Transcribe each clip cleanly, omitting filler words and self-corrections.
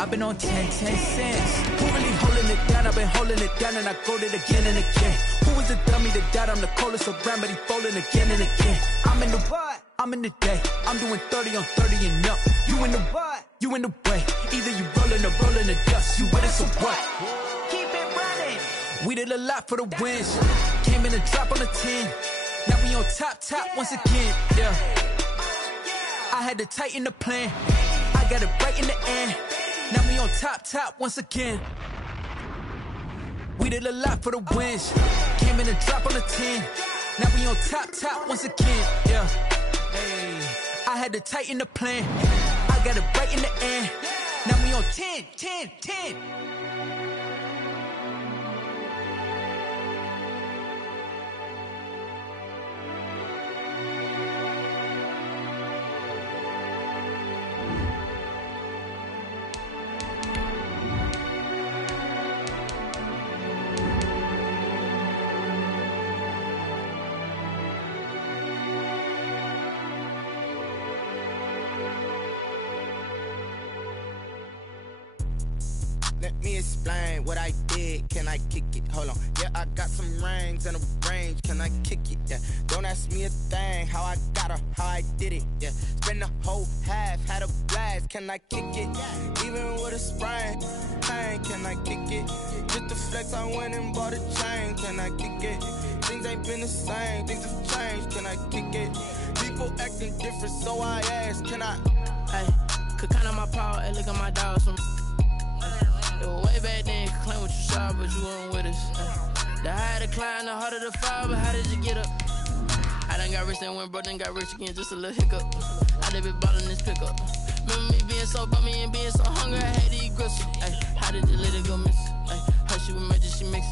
I've been on 10 cents. Who really holding it down? I've been holding it down and I go it again and again. Who was the dummy that died? I'm the coldest around, but he falling again and again. I'm in the what? I'm in the day. I'm doing 30 on 30 and up. You in the what? You in the way. Either you rolling the dust. You with it, so what? Keep it running. We did a lot for the wins. Came in and drop on the 10. Now we on top once again. Yeah. I had to tighten the plan. I got it right in the end. Now we on top once again. We did a lot for the wins. Came in and drop on the 10. Now we on top once again. Yeah. Hey. I had to tighten the plan. I got it right in the end. Now we on 10. Let me explain what I did. Can I kick it? Hold on. Yeah, I got some rings and a range. Can I kick it? Yeah. Don't ask me a thing. How I got her, how I did it. Yeah. Spend the whole half, had a blast. Can I kick it? Even with a sprain. Pain, can I kick it? Just the flex, I went and bought a chain. Can I kick it? Things ain't been the same. Things have changed. Can I kick it? People acting different, so I ask. Can I? Hey, could count on my power. Hey, look at my dogs. It was way back then, you could claim what you saw, but you weren't with us. The higher the climb, the harder the fall, but how did you get up? I done got rich and went broke, then got rich again, just a little hiccup. I done been ballin' this pickup. Remember me being so bummy and being so hungry, I had to eat gristle. Ay, how did you let it go miss? Ay, her she was emergency mix.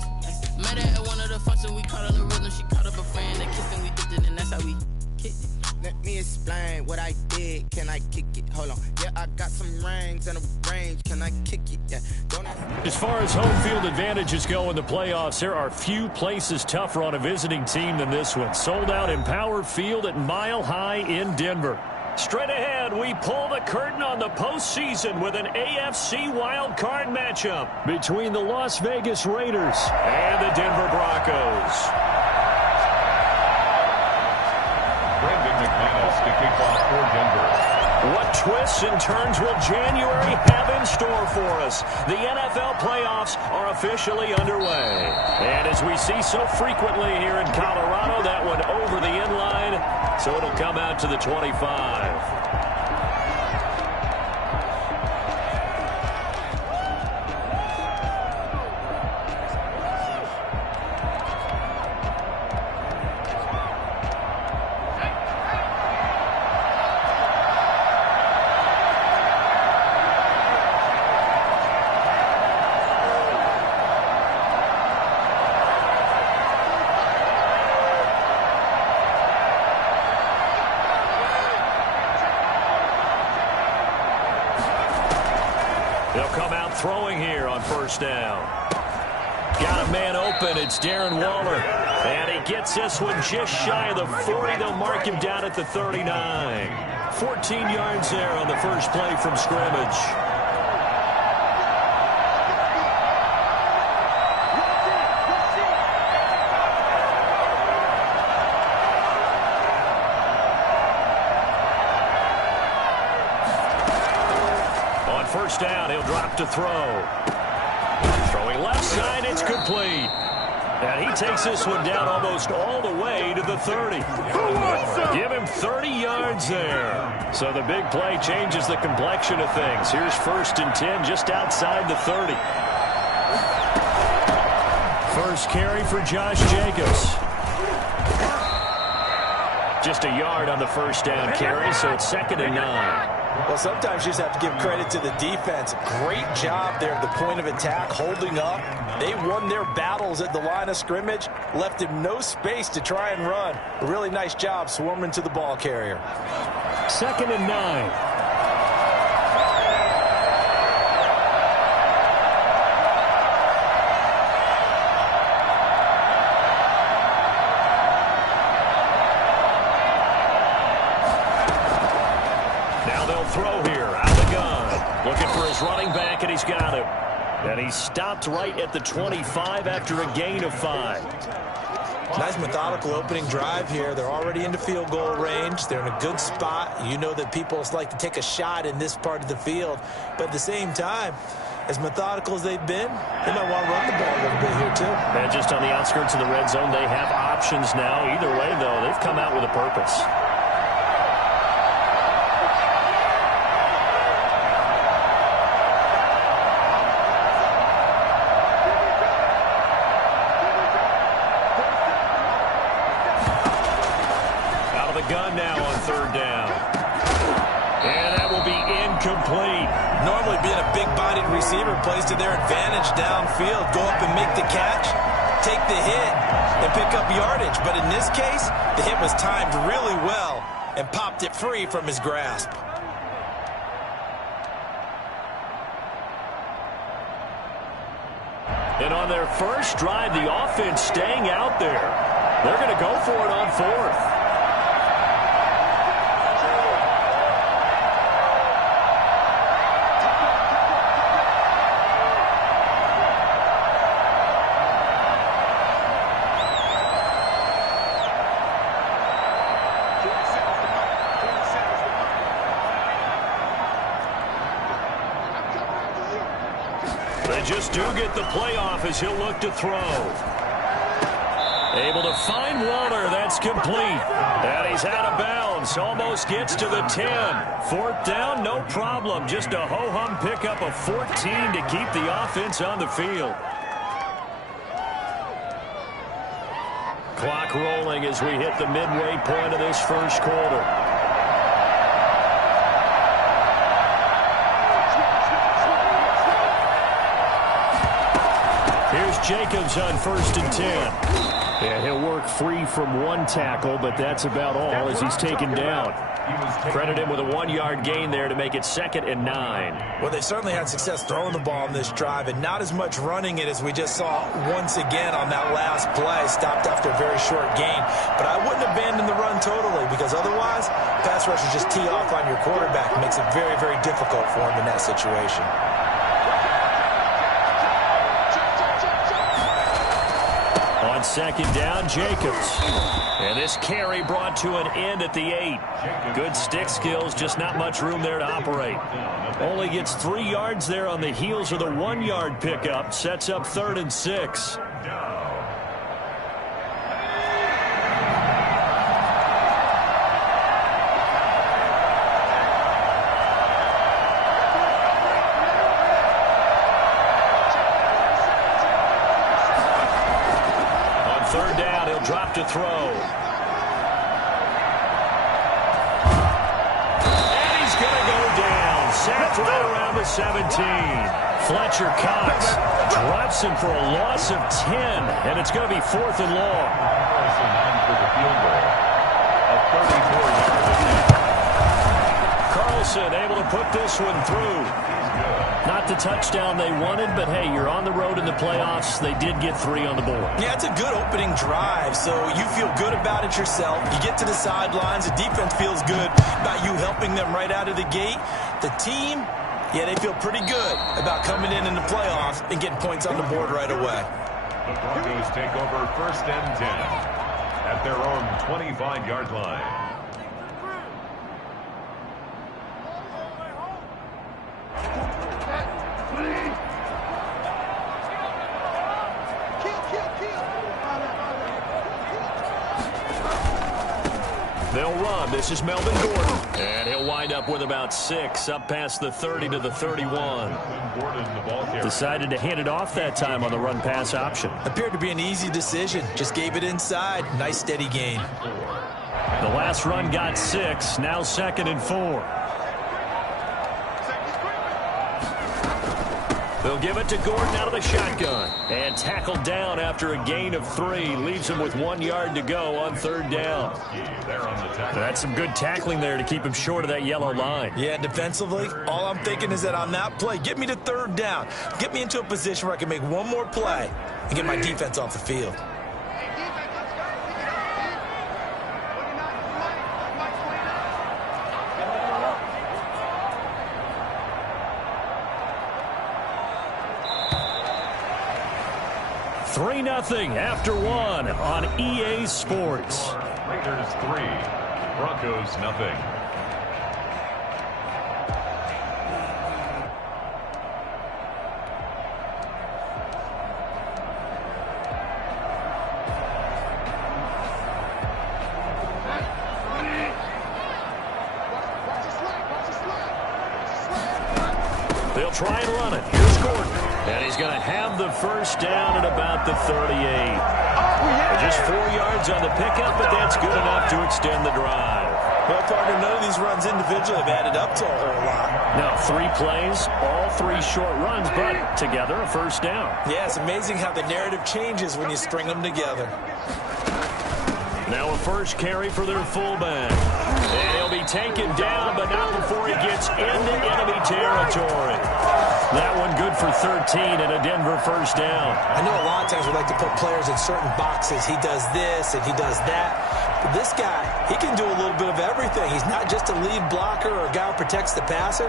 Met her at one of the functions, we caught her the rhythm, she caught up a friend, they kissed and we dipped it, and that's how we kicked it. Let me explain what I did. Can I kick it? Hold on. Yeah, I got some rings and a range. Can I kick it? Yeah. Don't ask. As far as home field advantages go in the playoffs, there are few places tougher on a visiting team than this one. Sold out Empower Field at Mile High in Denver. Straight ahead, we pull the curtain on the postseason with an AFC wildcard matchup between the Las Vegas Raiders and the Denver Broncos. To kick off for Denver. What twists and turns will January have in store for us? The NFL playoffs are officially underway. And as we see so frequently here in Colorado, that one over the end line, so it'll come out to the 25. They'll come out throwing here on first down. Got a man open. It's Darren Waller. And he gets this one just shy of the 40. They'll mark him down at the 39. 14 yards there on the first play from scrimmage. First down, he'll drop to throw. Throwing left side, it's complete. And he takes this one down almost all the way to the 30. Give him 30 yards there. So the big play changes the complexion of things. Here's 1st and 10 just outside the 30. First carry for Josh Jacobs. Just a yard on the first down carry, so it's 2nd and 9. Well, sometimes you just have to give credit to the defense. Great job there at the point of attack, holding up. They won their battles at the line of scrimmage, left him no space to try and run. A really nice job swarming to the ball carrier. 2nd and 9. Throw here out of the gun. Looking for his running back back, and he's got him. And he stopped right at the 25 after a gain of 5. Nice methodical opening drive here. They're already into field goal range. They're in a good spot. You know that people like to take a shot in this part of the field. But at the same time, as methodical as they've been, they might want to run the ball a little bit here too. And just on the outskirts of the red zone, they have options now. Either way, though, they've come out with a purpose. Gun now on 3rd down. And that will be incomplete. Normally being a big-bodied receiver plays to their advantage downfield. Go up and make the catch, take the hit, and pick up yardage. But in this case, the hit was timed really well and popped it free from his grasp. And on their first drive, the offense staying out there. They're going to go for it on 4th. They just do get the playoff as he'll look to throw. Able to find Waller. That's complete. And he's out of bounds. Almost gets to the 10. 4th down, no problem. Just a ho-hum pickup of 14 to keep the offense on the field. Clock rolling as we hit the midway point of this first quarter. Here's Jacobs on 1st and 10. Yeah, he'll work free from one tackle, but that's about all as he's taken down. Credit him with a 1-yard gain there to make it 2nd and 9. Well, they certainly had success throwing the ball on this drive and not as much running it as we just saw once again on that last play. Stopped after a very short gain. But I wouldn't abandon the run totally because otherwise, pass rushers just tee off on your quarterback. It makes it very, very difficult for him in that situation. On 2nd down, Jacobs. And this carry brought to an end at the 8. Good stick skills, just not much room there to operate. Only gets 3 yards there on the heels of the 1-yard pickup. Sets up 3rd and 6. Drop to throw. And he's going to go down. Sacked right around the 17. Fletcher Cox drops him for a loss of 10. And it's going to be 4th and long. Carlson able to put this one through. Not the touchdown they wanted, but hey, you're on the road in the playoffs. They did get 3 on the board. Yeah, it's a good opening drive, so you feel good about it yourself. You get to the sidelines. The defense feels good about you helping them right out of the gate. The team, yeah, they feel pretty good about coming in the playoffs and getting points on the board right away. The Broncos take over 1st and 10 at their own 25-yard line. They'll run. This is Melvin Gordon. And he'll wind up with about 6, up past the 30 to the 31. Decided to hand it off that time on the run-pass option. Appeared to be an easy decision. Just gave it inside. Nice, steady gain. The last run got 6. Now 2nd and 4. They'll give it to Gordon out of the shotgun. And tackled down after a gain of 3. Leaves him with 1 yard to go on 3rd down. That's some good tackling there to keep him short of that yellow line. Yeah, defensively, all I'm thinking is that on that play, get me to 3rd down. Get me into a position where I can make one more play and get my defense off the field. 3-0 after one on EA Sports. Raiders 3, Broncos nothing. They'll try and run it. Here's Gordon. And he's going to have the first down at about the 38. Just 4 yards on the pickup, but that's good enough to extend the drive. Well, partner, none of these runs individually have added up to a whole lot. Now, 3 plays, all 3 short runs, but together a first down. Yeah, it's amazing how the narrative changes when you string them together. Now a first carry for their fullback. And he'll be taken down, but not before he gets into enemy territory. That one good for 13 and a Denver first down. I know a lot of times we like to put players in certain boxes. He does this and he does that. But this guy, he can do a little bit of everything. He's not just a lead blocker or a guy who protects the passer.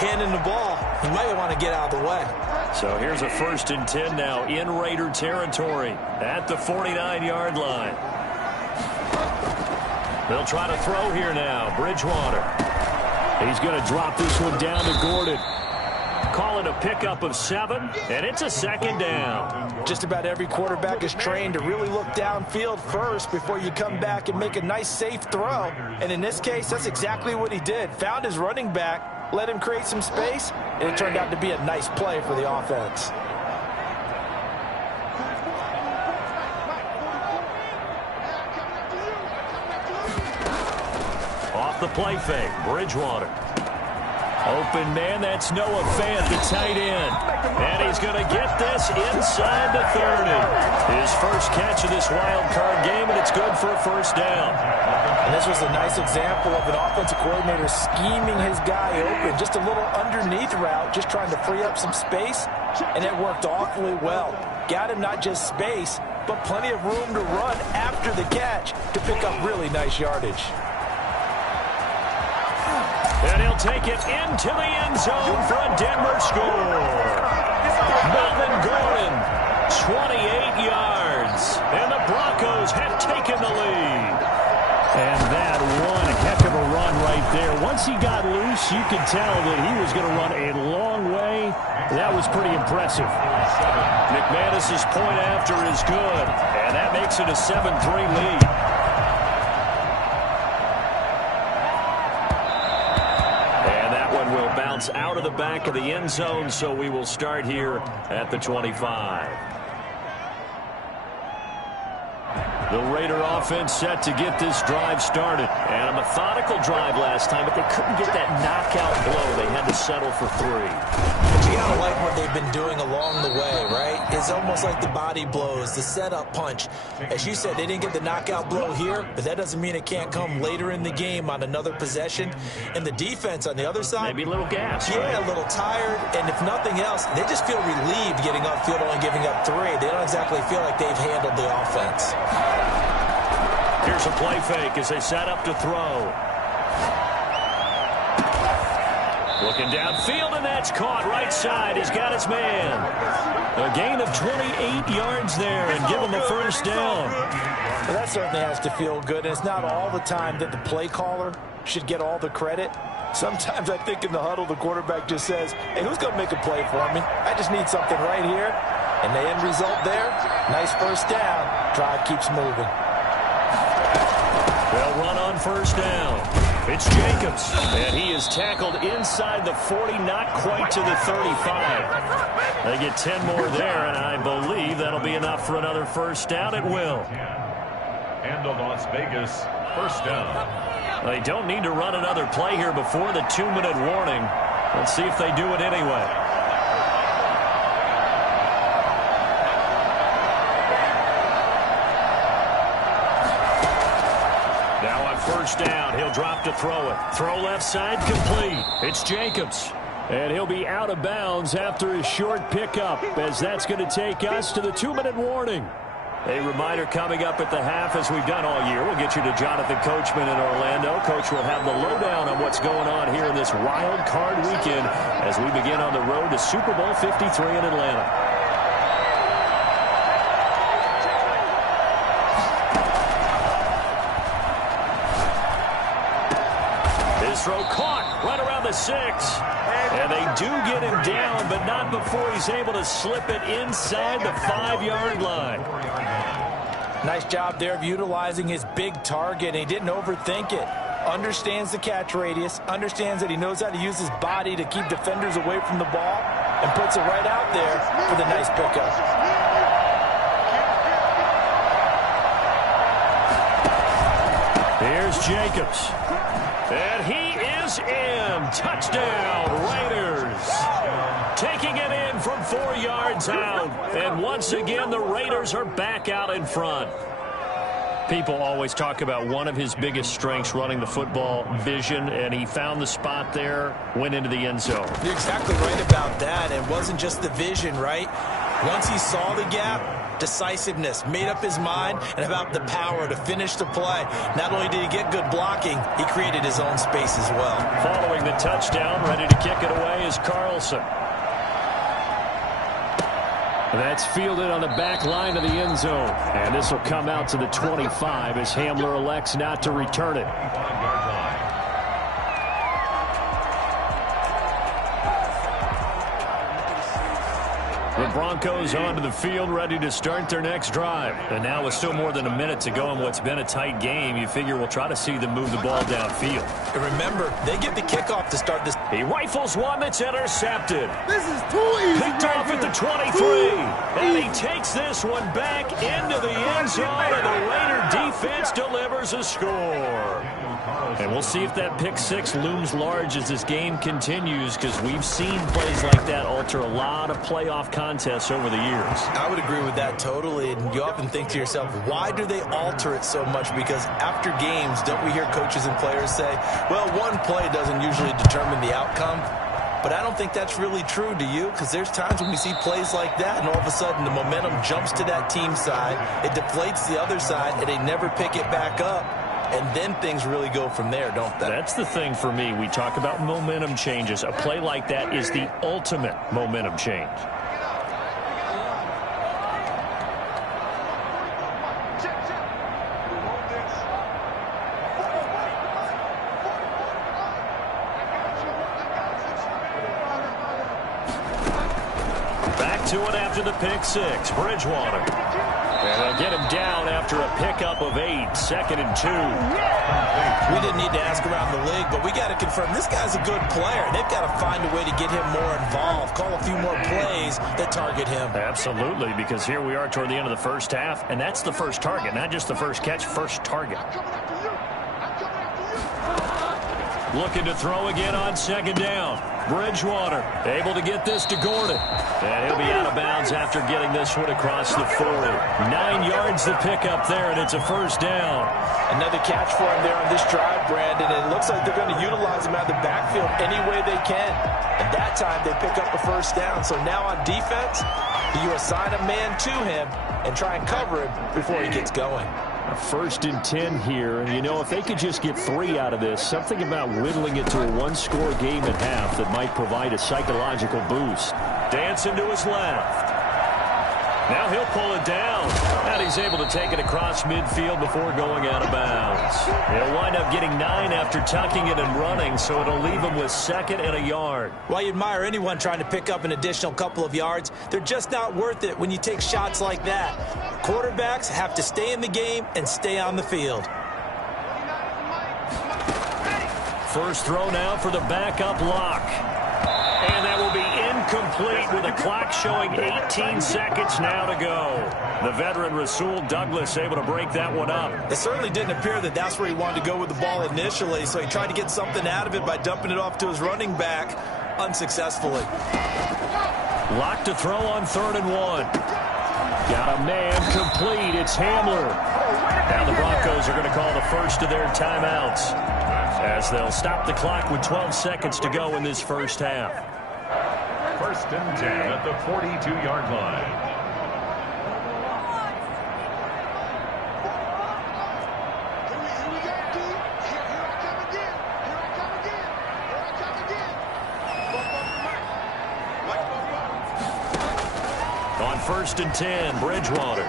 Handing the ball, he might want to get out of the way. So here's a 1st and 10 now in Raider territory at the 49-yard line. They'll try to throw here now. Bridgewater. He's going to drop this one down to Gordon. Call it a pickup of 7, and it's a 2nd down. Just about every quarterback is trained to really look downfield first before you come back and make a nice, safe throw. And in this case, that's exactly what he did. Found his running back, let him create some space, and it turned out to be a nice play for the offense. Off the play fake, Bridgewater. Open man, that's Noah Fant, the tight end. And he's going to get this inside the 30. His first catch of this wild card game, and it's good for a first down. And this was a nice example of an offensive coordinator scheming his guy open. Just a little underneath route, just trying to free up some space, and it worked awfully well. Got him not just space, but plenty of room to run after the catch to pick up really nice yardage. And he'll take it into the end zone for a Denver score. Melvin Gordon, 28 yards. And the Broncos have taken the lead. And that one heck of a run right there. Once he got loose, you could tell that he was going to run a long way. That was pretty impressive. McManus's point after is good. And that makes it a 7-3 lead. Out of the back of the end zone, so we will start here at the 25. The Raider offense set to get this drive started. And a methodical drive last time, but they couldn't get that knockout blow. They had to settle for 3. But you gotta like what they've been doing along the way, right? It's almost like the body blows, the setup punch. As you said, they didn't get the knockout blow here, but that doesn't mean it can't come later in the game on another possession. And the defense on the other side, maybe a little gas. Yeah, right? A little tired. And if nothing else, they just feel relieved getting upfield, only giving up 3. They don't exactly feel like they've handled the offense. Here's a play fake as they set up to throw. Looking downfield, and that's caught right side. He's got his man. A gain of 28 yards there and give him the first down. Well, that certainly has to feel good. And it's not all the time that the play caller should get all the credit. Sometimes I think in the huddle, the quarterback just says, hey, who's going to make a play for me? I just need something right here. And the end result there, nice first down. Drive keeps moving. They'll run on first down. It's Jacobs, and he is tackled inside the 40, not quite to the 35. They get 10 more there, and I believe that'll be enough for another first down. It will. And the Las Vegas first down. They don't need to run another play here before the 2-minute warning. Let's see if they do it anyway. First down, he'll drop to throw it. Throw left side, complete. It's Jacobs. And he'll be out of bounds after his short pickup, as that's going to take us to the 2-minute warning. A reminder coming up at the half, as we've done all year. We'll get you to Jonathan Coachman in Orlando. Coach will have the lowdown on what's going on here in this wild card weekend as we begin on the road to Super Bowl 53 in Atlanta. This throw caught right around the 6. And they do get him down, but not before he's able to slip it inside the 5-yard line. Nice job there of utilizing his big target. He didn't overthink it. Understands the catch radius, understands that he knows how to use his body to keep defenders away from the ball, and puts it right out there for the nice pickup. Here's Jacobs. And he is in. Touchdown, Raiders. Taking it in from 4 yards out. And once again, the Raiders are back out in front. People always talk about one of his biggest strengths running the football, vision, and he found the spot there, went into the end zone. You're exactly right about that. It wasn't just the vision, right? Once he saw the gap, decisiveness, made up his mind, and about the power to finish the play. Not only did he get good blocking, he created his own space as well. Following the touchdown, ready to kick it away is Carlson. That's fielded on the back line of the end zone. And this will come out to the 25 as Hamler elects not to return it. The Broncos onto the field, ready to start their next drive. And now with still more than a minute to go in what's been a tight game, you figure we'll try to see them move the ball downfield. And remember, they get the kickoff to start this. He rifles one that's intercepted. This is too easy. Picked off at the 23. And he takes this one back into the end zone, and the Raider defense delivers a score. And we'll see if that pick six looms large as this game continues, because we've seen plays like that alter a lot of playoff contests over the years. I would agree with that totally. And you often think to yourself, why do they alter it so much? Because after games, don't we hear coaches and players say, well, one play doesn't usually determine the outcome? But I don't think that's really true, do you? Because there's times when we see plays like that, and all of a sudden the momentum jumps to that team side, it deflates the other side, and they never pick it back up. And then things really go from there, don't they? That's the thing for me. We talk about momentum changes. A play like that is the ultimate momentum change. Back to it after the pick six. Bridgewater. And they'll get him down after a pickup of 8, 2nd and 2. We didn't need to ask around the league, but we got to confirm this guy's a good player. They've got to find a way to get him more involved, call a few more plays that target him. Absolutely, because here we are toward the end of the first half, and that's the first target, not just the first catch, first target. Looking to throw again on 2nd down. Bridgewater able to get this to Gordon. And he'll be out of bounds after getting this one across the 40. 9 yards to pick up there, and it's a first down. Another catch for him there on this drive, Brandon. And it looks like they're going to utilize him out of the backfield any way they can. And that time they pick up a first down. So now on defense, you assign a man to him and try and cover him before he gets going. A 1st and 10 here, and you know, if they could just get 3 out of this, something about whittling it to a one-score game at half that might provide a psychological boost. Dancing to his left. Now he'll pull it down, and he's able to take it across midfield before going out of bounds. He'll wind up getting 9 after tucking it and running, so it'll leave him with 2nd and a yard. Well, you admire anyone trying to pick up an additional couple of yards. They're just not worth it when you take shots like that. Quarterbacks have to stay in the game and stay on the field. First throw now for the backup lock. And that will be incomplete with the clock showing 18 seconds now to go. The veteran Rasul Douglas able to break that one up. It certainly didn't appear that that's where he wanted to go with the ball initially, so he tried to get something out of it by dumping it off to his running back unsuccessfully. Lock to throw on 3rd and 1. Got a man complete. It's Hamler. Now the Broncos are going to call the first of their timeouts, as they'll stop the clock with 12 seconds to go in this first half. 1st and 10 at the 42-yard line. On 1st and 10, Bridgewater.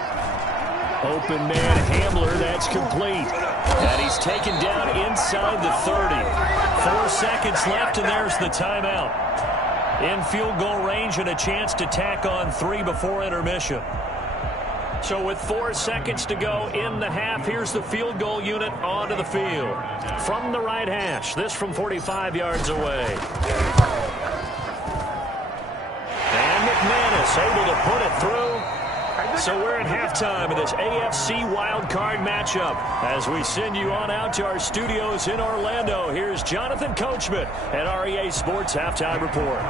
Open man Hamler, that's complete. And he's taken down inside the 30. 4 seconds left, and there's the timeout. In field goal range and a chance to tack on 3 before intermission. So with 4 seconds to go in the half, here's the field goal unit onto the field. From the right hash, this from 45 yards away. And McManus able to put it through. So we're at halftime of this AFC wildcard matchup. As we send you on out to our studios in Orlando, here's Jonathan Coachman at REA Sports Halftime Report.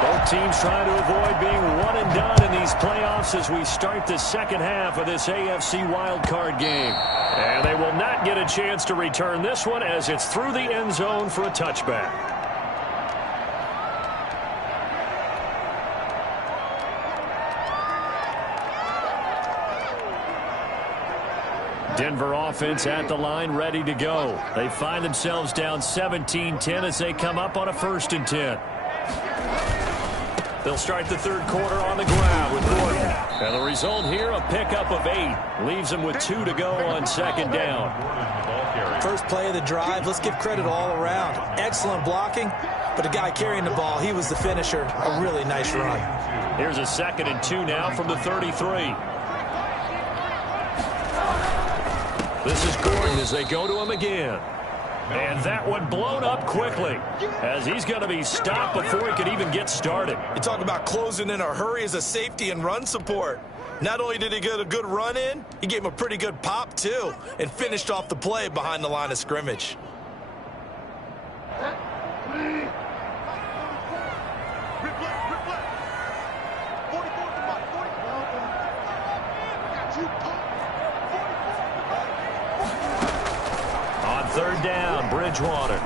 Both teams trying to avoid being one and done in these playoffs as we start the second half of this AFC wildcard game. And they will not get a chance to return this one as it's through the end zone for a touchback. Denver offense at the line, ready to go. They find themselves down 17-10 as they come up on a 1st and 10. They'll start the third quarter on the ground with Gordon. And the result here, a pickup of 8. Leaves them with 2 to go on 2nd down. First play of the drive, let's give credit all around. Excellent blocking, but the guy carrying the ball, he was the finisher. A really nice run. Here's a 2nd and 2 now from the 33. This is Gordon as they go to him again. And that one blown up quickly as he's going to be stopped before he could even get started. You talk about closing in a hurry as a safety and run support. Not only did he get a good run in, he gave him a pretty good pop too and finished off the play behind the line of scrimmage. On 3rd down, Bridgewater.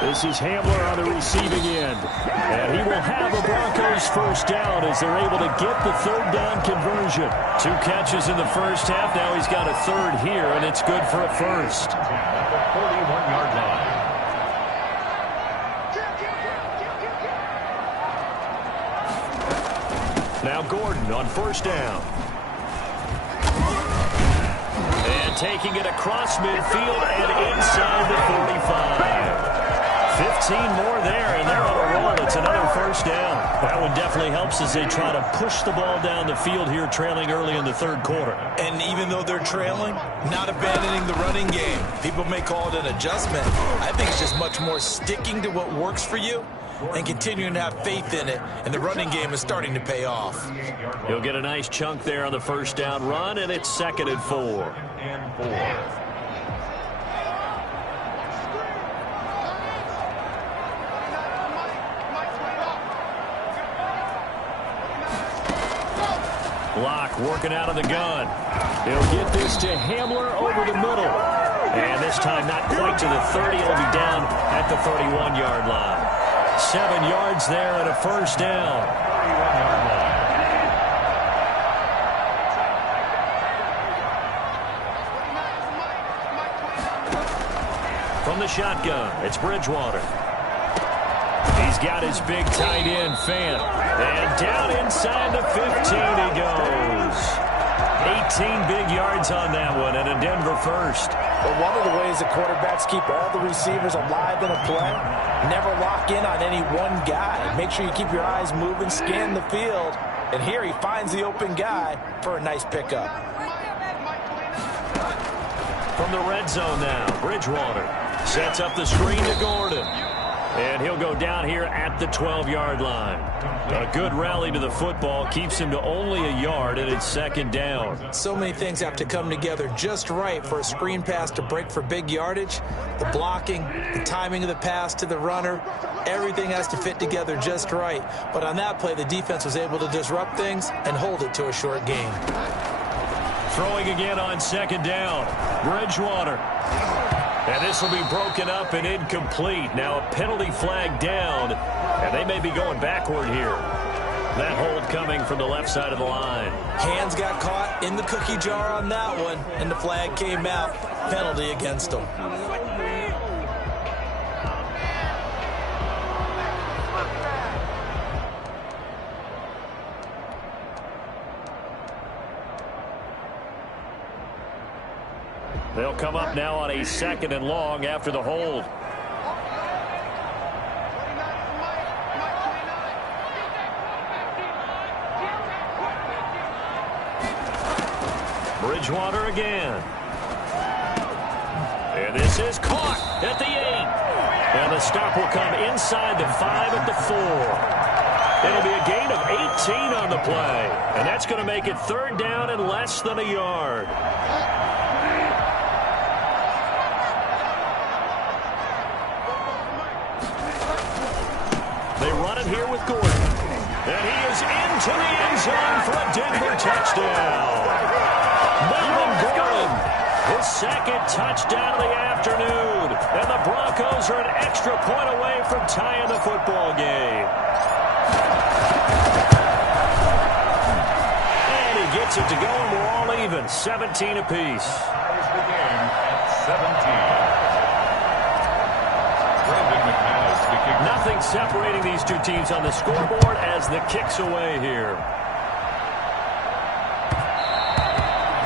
This is Hamler on the receiving end. And he will have a Broncos 1st down as they're able to get the 3rd down conversion. 2 catches in the first half. Now he's got a 3rd here, and it's good for a 1st. At the 41-yard line. Now Gordon on 1st down. And taking it across midfield and inside the 45. 15 more there, and they're on a roll. It's another 1st down. That one definitely helps as they try to push the ball down the field here, trailing early in the 3rd quarter. And even though they're trailing, not abandoning the running game. People may call it an adjustment. I think it's just much more sticking to what works for you and continuing to have faith in it, and the running game is starting to pay off. He'll get a nice chunk there on the 1st down run, and it's 2nd and 4. Block working out of the gun. He'll get this to Hamler over the middle. And this time not quite to the 30. He'll be down at the 31-yard line. 7 yards there and a 1st down. From the shotgun, it's Bridgewater. He's got his big tight end, Fant. And down inside the 15 he goes. 18 big yards on that one, and a Denver 1st. But one of the ways that quarterbacks keep all the receivers alive in a play, never lock in on any one guy. Make sure you keep your eyes moving, scan the field. And here he finds the open guy for a nice pickup. From the red zone now, Bridgewater sets up the screen to Gordon. And he'll go down here at the 12-yard line. A good rally to the football keeps him to only a yard, and it's 2nd down. So many things have to come together just right for a screen pass to break for big yardage. The blocking, the timing of the pass to the runner, everything has to fit together just right. But on that play, the defense was able to disrupt things and hold it to a short gain. Throwing again on 2nd down, Bridgewater. And this will be broken up and incomplete. Now a penalty flag down, and they may be going backward here. That hold coming from the left side of the line. Hands got caught in the cookie jar on that one, and the flag came out. Penalty against them. They'll come up now on a 2nd and long after the hold. Bridgewater again. And this is caught at the 8. And the stop will come inside the 5 at the 4. It'll be a gain of 18 on the play. And that's going to make it 3rd down and less than a yard. They run it here with Gordon. And he is into the end zone for a Denver touchdown. Melvin Gordon, his 2nd touchdown of the afternoon. And the Broncos are an extra point away from tying the football game. And he gets it to go, and we're all even, 17 apiece. Ties the game at 17. Nothing separating these two teams on the scoreboard as the kick's away here.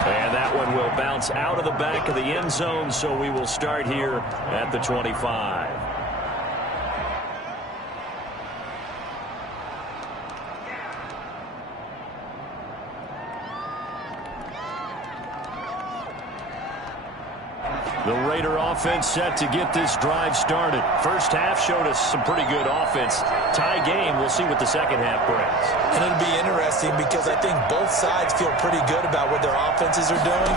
And that one will bounce out of the back of the end zone, so we will start here at the 25. The Raider offense set to get this drive started. First half showed us some pretty good offense. Tie game, we'll see what the second half brings. And it'll be interesting because I think both sides feel pretty good about what their offenses are doing.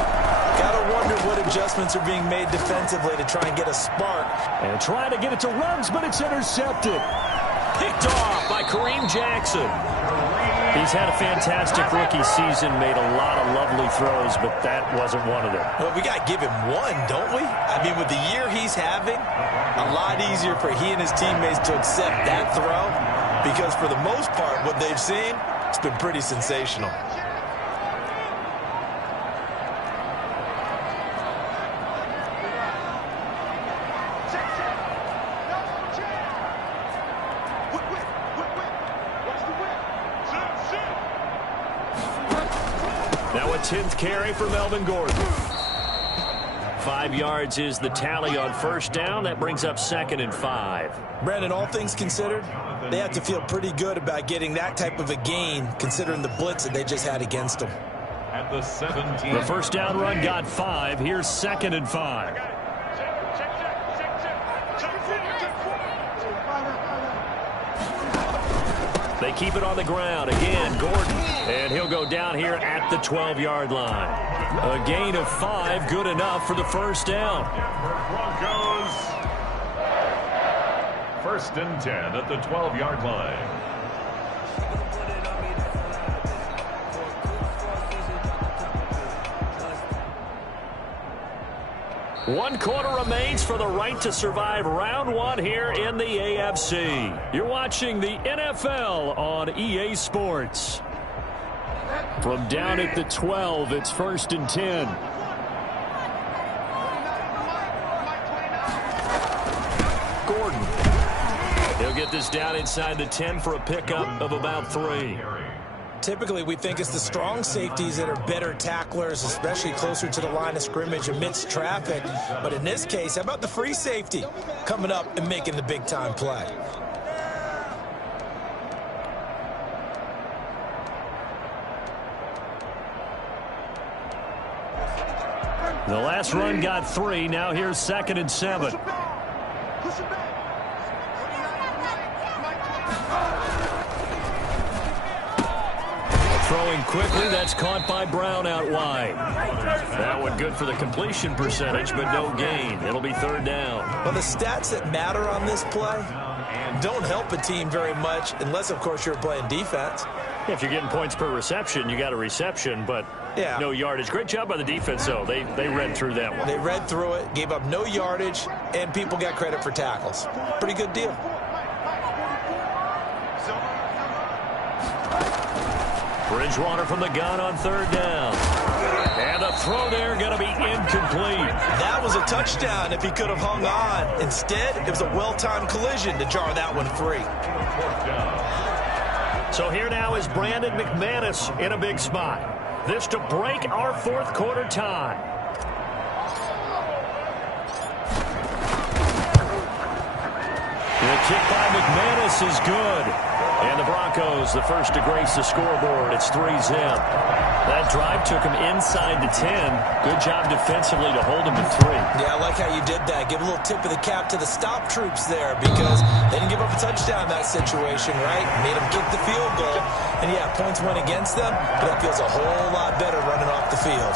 Got to wonder what adjustments are being made defensively to try and get a spark. And trying to get it to runs, but it's intercepted. Picked off by Kareem Jackson. He's had a fantastic rookie season, made a lot of lovely throws, but that wasn't one of them. Well, we got to give him one, don't we? I mean, with the year he's having, a lot easier for he and his teammates to accept that throw because for the most part, what they've seen, it's been pretty sensational. Now a 10th carry for Melvin Gordon. 5 yards is the tally on first down. That brings up 2nd and 5. Brandon, all things considered, they have to feel pretty good about getting that type of a gain considering the blitz that they just had against them. At the 17. The first down run got 5. Here's 2nd and 5. They keep it on the ground. Again, Gordon. And he'll go down here at the 12-yard line. A gain of 5, good enough for the first down. Broncos. 1st and 10 at the 12-yard line. One quarter remains for the right to survive round 1 here in the AFC. You're watching the NFL on EA Sports. From down at the 12, it's 1st and 10. Gordon. He'll get this down inside the 10 for a pickup of about 3. Typically, we think it's the strong safeties that are better tacklers, especially closer to the line of scrimmage amidst traffic. But in this case, how about the free safety coming up and making the big-time play? The last run got 3. Now here's 2nd and 7. Throwing quickly, that's caught by Brown out wide. That one good for the completion percentage, but no gain. It'll be 3rd down. Well, the stats that matter on this play don't help a team very much unless, of course, you're playing defense. If you're getting points per reception, you got a reception, but no yardage. Great job by the defense, though. They read through that one. They read through it, gave up no yardage, and people got credit for tackles. Pretty good deal. Bridgewater from the gun on 3rd down. And the throw there going to be incomplete. That was a touchdown if he could have hung on. Instead, it was a well-timed collision to jar that one free. So here now is Brandon McManus in a big spot. This to break our 4th quarter tie. kick by McManus is good. And the Broncos, the first to grace the scoreboard. It's 3-zip. That drive took him inside the 10. Good job defensively to hold him to 3. Yeah, I like how you did that. Give a little tip of the cap to the stop troops there because they didn't give up a touchdown in that situation, right? Made them kick the field goal. And, yeah, points went against them, but that feels a whole lot better running off the field.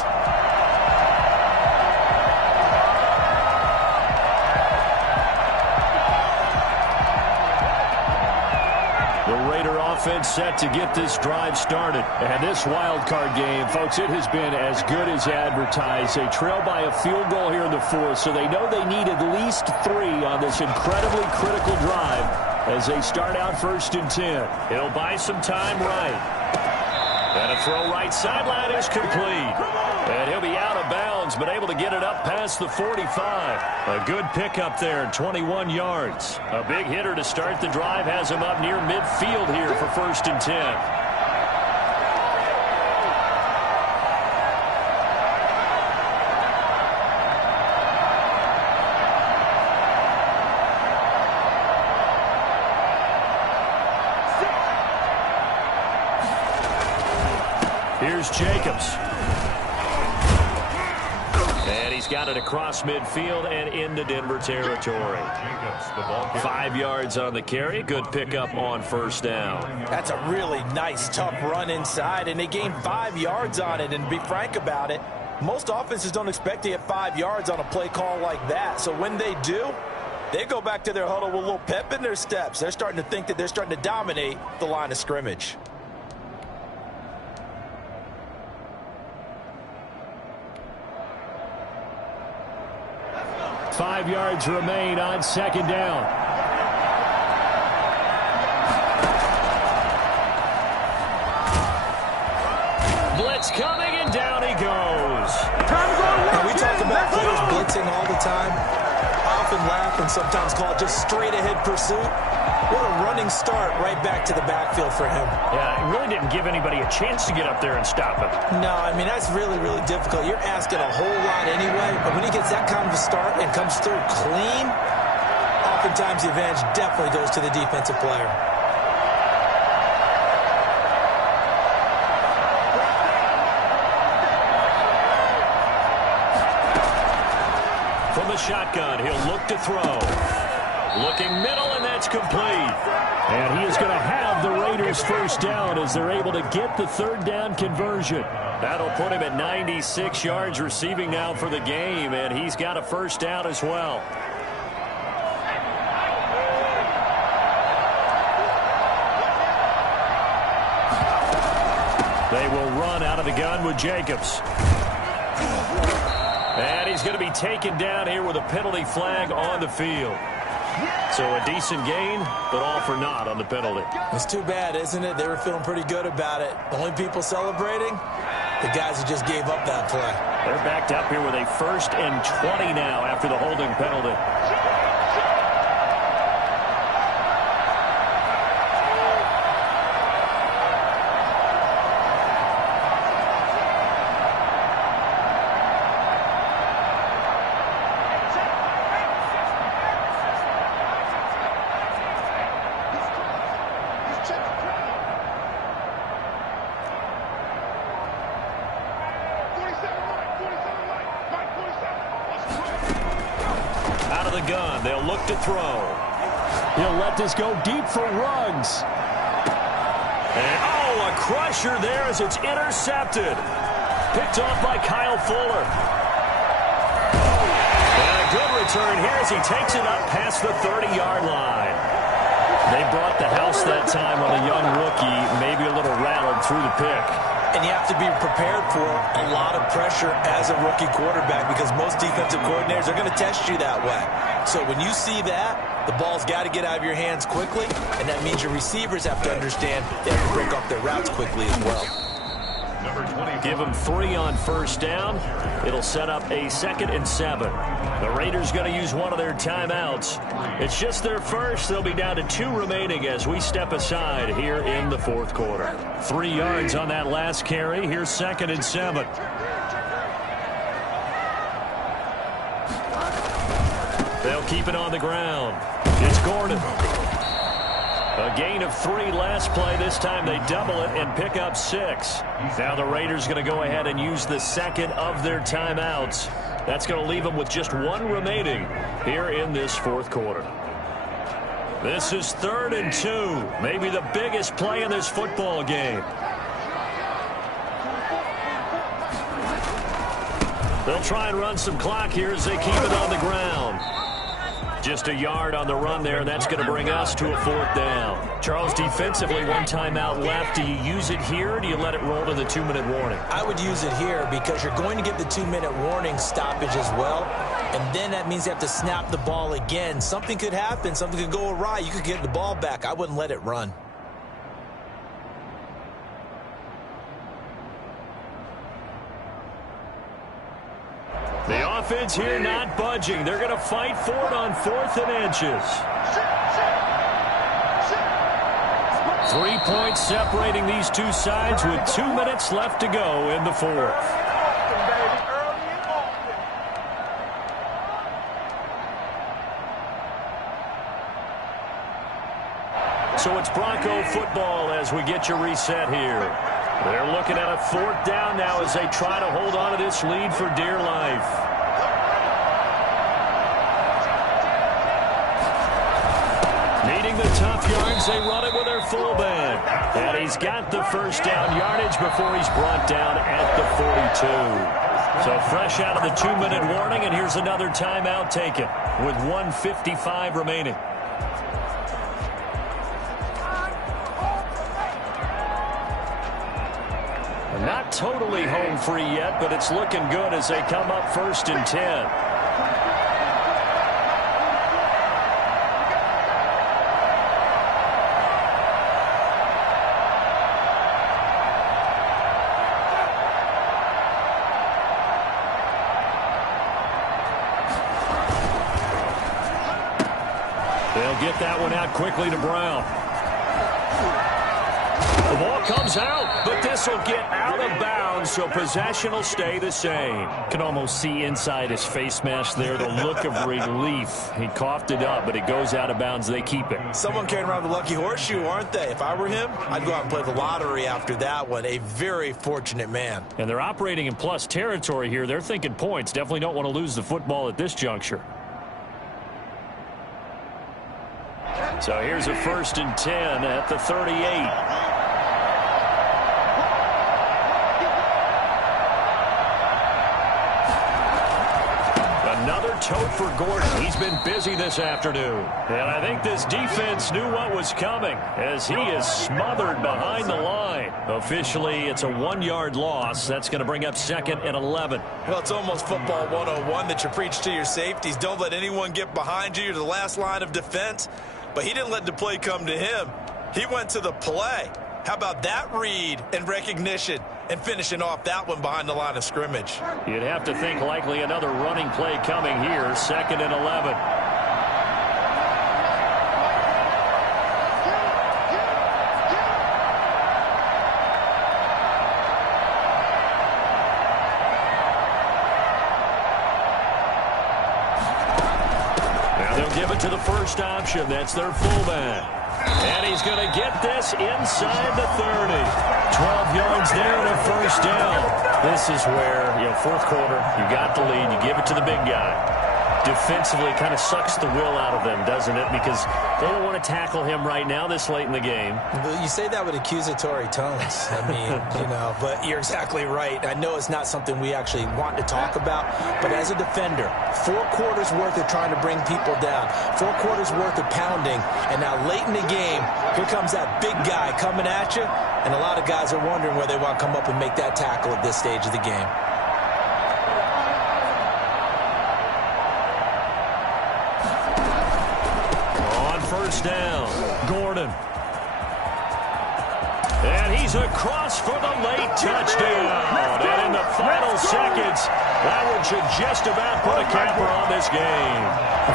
Offense set to get this drive started. And this wild card game, folks, it has been as good as advertised. They trail by a field goal here in the fourth, so they know they need at least 3 on this incredibly critical drive as they start out 1st and 10. He'll buy some time right. And a throw right sideline is complete. And he'll be out of bounds, but able to get it up past the 45. A good pickup there, 21 yards. A big hitter to start the drive has him up near midfield here for 1st and 10. Here's Jacobs. And he's got it across midfield and into Denver territory. 5 yards on the carry. Good pickup on 1st down. That's a really nice, tough run inside, and they gained 5 yards on it. And to be frank about it, most offenses don't expect to get 5 yards on a play call like that. So when they do, they go back to their huddle with a little pep in their steps. They're starting to think that they're starting to dominate the line of scrimmage. 5 yards remain on 2nd down. Blitz coming, and down he goes. We talk about players blitzing all the time. I often laugh and sometimes call it just straight-ahead pursuit. What a running start right back to the backfield for him. Yeah, it really didn't give anybody a chance to get up there and stop him. No, I mean, that's really, really difficult. You're asking a whole lot anyway, but when he gets that kind of a start and comes through clean, oftentimes the advantage definitely goes to the defensive player. From the shotgun, he'll look to throw. Looking middle, and that's complete. And he is going to have the Raiders 1st down as they're able to get the 3rd down conversion. That'll put him at 96 yards receiving now for the game, and he's got a 1st down as well. They will run out of the gun with Jacobs. And he's going to be taken down here with a penalty flag on the field. So a decent gain, but all for naught on the penalty. It's too bad, isn't it? They were feeling pretty good about it. The only people celebrating, the guys who just gave up that play. They're backed up here with a 1st and 20 now after the holding penalty. Out of the gun, they'll look to throw. He'll let this go deep for Ruggs. And, oh, a crusher there as it's intercepted. Picked off by Kyle Fuller. And a good return here as he takes it up past the 30-yard line. They brought the house that time on a young rookie, maybe a little rattled through the pick. And you have to be prepared for a lot of pressure as a rookie quarterback because most defensive coordinators are going to test you that way. So when you see that, the ball's got to get out of your hands quickly, and that means your receivers have to understand they have to break off their routes quickly as well. Give them 3 on 1st down. It'll set up a 2nd and 7. The Raiders going to use one of their timeouts. It's just their first. They'll be down to 2 remaining as we step aside here in the 4th quarter. 3 yards on that last carry. Here's 2nd and 7. They'll keep it on the ground. It's Gordon. A gain of 3 last play. This time they double it and pick up 6. Now the Raiders going to go ahead and use the second of their timeouts. That's going to leave them with just 1 remaining here in this fourth quarter. This is 3rd and 2. Maybe the biggest play in this football game. They'll try and run some clock here as they keep it on the ground. Just a yard on the run there. That's going to bring us to a 4th down. Charles, defensively, 1 timeout left. Do you use it here, or do you let it roll to the 2-minute warning? I would use it here because you're going to get the 2-minute warning stoppage as well. And then that means you have to snap the ball again. Something could happen. Something could go awry. You could get the ball back. I wouldn't let it run. The offense here not budging. They're going to fight for it on 4th and inches. 3 points separating these two sides with 2 minutes left to go in the 4th. So it's Bronco football as we get you reset here. They're looking at a 4th down now as they try to hold on to this lead for dear life. Needing the tough yards, they run it with their fullback. And he's got the first down yardage before he's brought down at the 42. So fresh out of the 2-minute warning, and here's another timeout taken with 1:55 remaining. Not totally home free yet, but it's looking good as they come up 1st and 10. They'll get that one out quickly to Brown. The ball comes out, but this will get out of bounds, so possession will stay the same. Can almost see inside his face mask there the look of relief. He coughed it up, but it goes out of bounds. They keep it. Someone carrying around the lucky horseshoe, aren't they? If I were him, I'd go out and play the lottery after that one. A very fortunate man. And they're operating in plus territory here. They're thinking points. Definitely don't want to lose the football at this juncture. So here's a 1st and 10 at the 38. Another tote for Gordon. He's been busy this afternoon. And I think this defense knew what was coming as he is smothered behind the line. Officially, it's a 1-yard loss. That's going to bring up 2nd and 11. Well, it's almost football 101 that you preach to your safeties. Don't let anyone get behind you. You're the last line of defense. But he didn't let the play come to him. He went to the play. How about that read and recognition and finishing off that one behind the line of scrimmage? You'd have to think likely another running play coming here, 2nd and 11. Now they'll give it to the first option. That's their fullback. And he's going to get this inside the 30. 12 yards there and a first down. This is where, fourth quarter, you got the lead, you give it to the big guy. Defensively, kind of sucks the will out of them, doesn't it? Because they don't want to tackle him right now this late in the game. You say that with accusatory tones. I mean, but you're exactly right. I know it's not something we actually want to talk about, but as a defender, 4 quarters worth of trying to bring people down, 4 quarters worth of pounding, and now late in the game, here comes that big guy coming at you, and a lot of guys are wondering where they want to come up and make that tackle at this stage of the game. First down, Gordon. And he's across for the late touchdown. And in the final seconds, that one should just about put a capper on this game.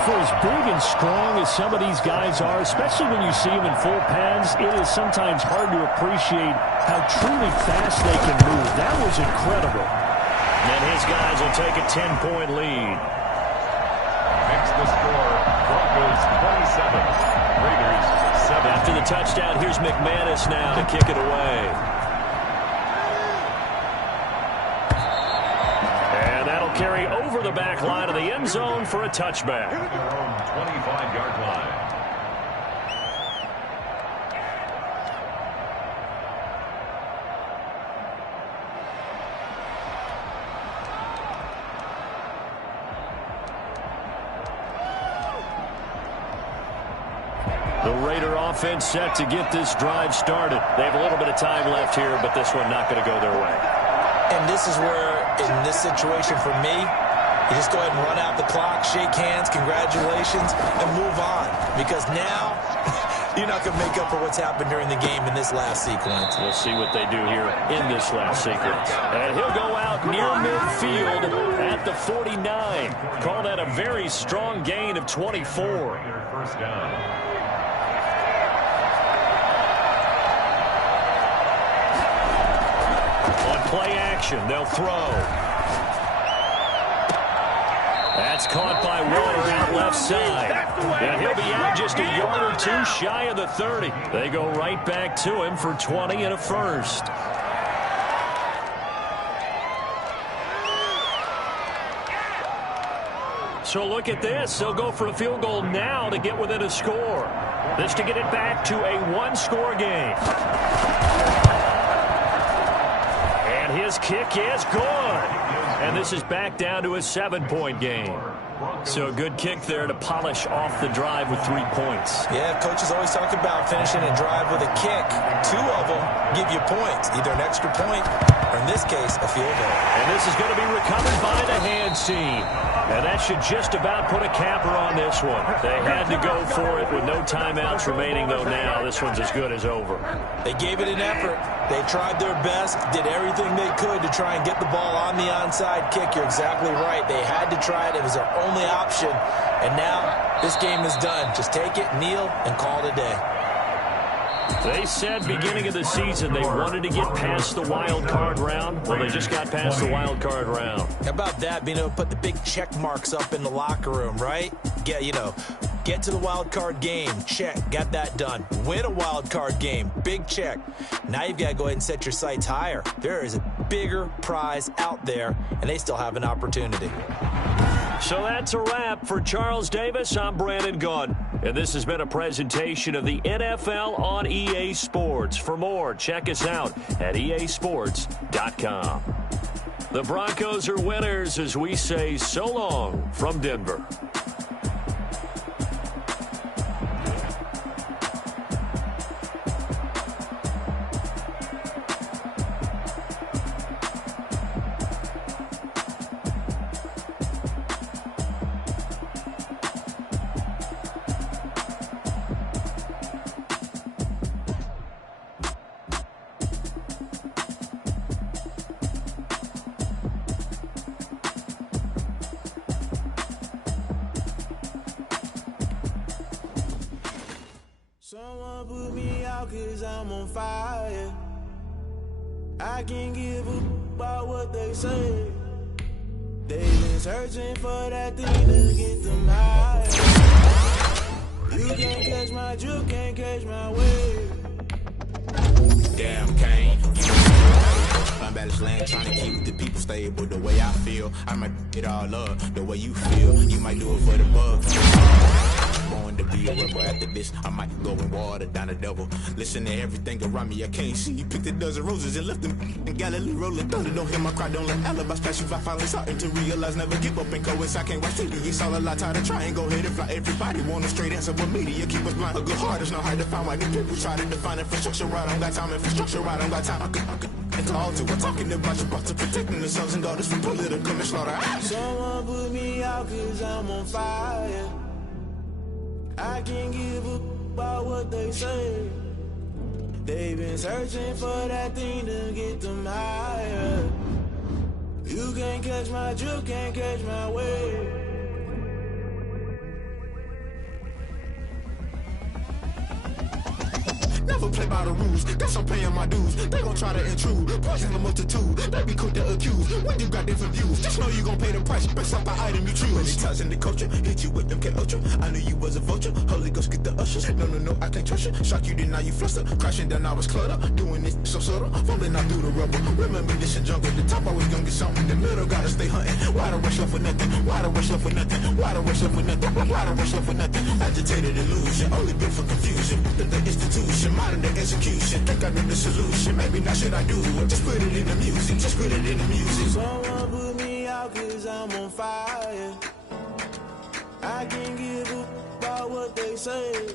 For as big and strong as some of these guys are, especially when you see them in full pads, it is sometimes hard to appreciate how truly fast they can move. That was incredible. And his guys will take a 10-point lead. Next the score, Broncos 27, Raiders 7. after the touchdown. Here's McManus now to kick it away. And that'll carry over the back line of the end zone for a touchback. Their own 25-yard line. The Raider offense set to get this drive started. They have a little bit of time left here, but this one not going to go their way. And this is where, in this situation for me, you just go ahead and run out the clock, shake hands, congratulations, and move on. Because now, you're not going to make up for what's happened during the game in this last sequence. We'll see what they do here in this last sequence. And he'll go out near midfield at the 49. Call that a very strong gain of 24. First down. Play action. They'll throw. That's caught by Waller out left side. And he'll be out just a yard or two shy of the 30. They go right back to him for 20 and a first. So look at this. They'll go for a field goal now to get within a score. This to get it back to a one-score game. His kick is good. And this is back down to a 7-point game. So a good kick there to polish off the drive with 3 points. Yeah, coaches always talk about finishing a drive with a kick. 2 of them give you points, either an extra point or, in this case, a field goal. And this is going to be recovered by the hands team. And that should just about put a capper on this one. They had to go for it with no timeouts remaining, though now this one's as good as over. They gave it an effort. They tried their best, did everything they could to try and get the ball on the onside kick. You're exactly right. They had to try it. It was their only option. And now this game is done. Just take it, kneel, and call it a day. They said beginning of the season they wanted to get past the wild card round. Well, they just got past the wild card round. How about that, being able to put the big check marks up in the locker room, right? Get to the wild card game. Check. Got that done. Win a wild card game. Big check. Now you've got to go ahead and set your sights higher. There is a bigger prize out there, and they still have an opportunity. So that's a wrap for Charles Davis. I'm Brandon Gaudin. And this has been a presentation of the NFL on EA Sports. For more, check us out at easports.com. The Broncos are winners as we say so long from Denver. Someone put me out 'cause I'm on fire. I can't give a about what they say. They been searching for that thing to get them higher. You can't catch my juke, can't catch my wave. Damn, Kane. I'm better slang, trying to keep the people stable. The way I feel, I might get all up. The way you feel, you might do it for the bugs. Born to be a rebel. After this, I might go and water down the devil. Listen to everything around me, I can't see. Picked a dozen roses and left them in Galilee rolling thunder. Don't hear my cry, don't let alibis pass you. I finally starting to realize, never give up and coexist. I can't watch TV, it's all a lot. Tired of trying, go ahead and fly. Everybody want a straight answer, but media keep us blind. A good heart is not hard to find. Why these people try to define infrastructure right? I don't got time, infrastructure right? I don't got time. I could call to. We're talking about your to protecting the sons and daughters from political slaughter. Someone put me out 'cause I'm on fire. I can't give a about what they say. They've been searching for that thing to get them higher. You can't catch my juke, can't catch my wave. Never play by the rules. Guess I'm paying my dues. They gon' try to intrude. Poison the multitude. They be quick to accuse. When you got different views, just know you gon' pay the price based off the item you choose. When it's ties in the culture, hit you with MK Ultra. I knew you was a vulture. Holy Ghost get the ushers. No, I can't trust you. Shock you, then now you fluster. Crashing down, I was clutter. Doing this so subtle. Fumbling out through the rubble. Remember this in jungle. The top always gonna get something. In the middle, gotta stay hunting. Why the rush left with nothing? Why the rush left with nothing? Why the rush left with nothing? Why the rush left with nothing? Agitated illusion. Only built for confusion. The institution. Modern day execution. Think I know the solution. Maybe not should I do it? Just put it in the music. Just put it in the music. Someone put me out cause I'm on fire. I can't give a about what they say.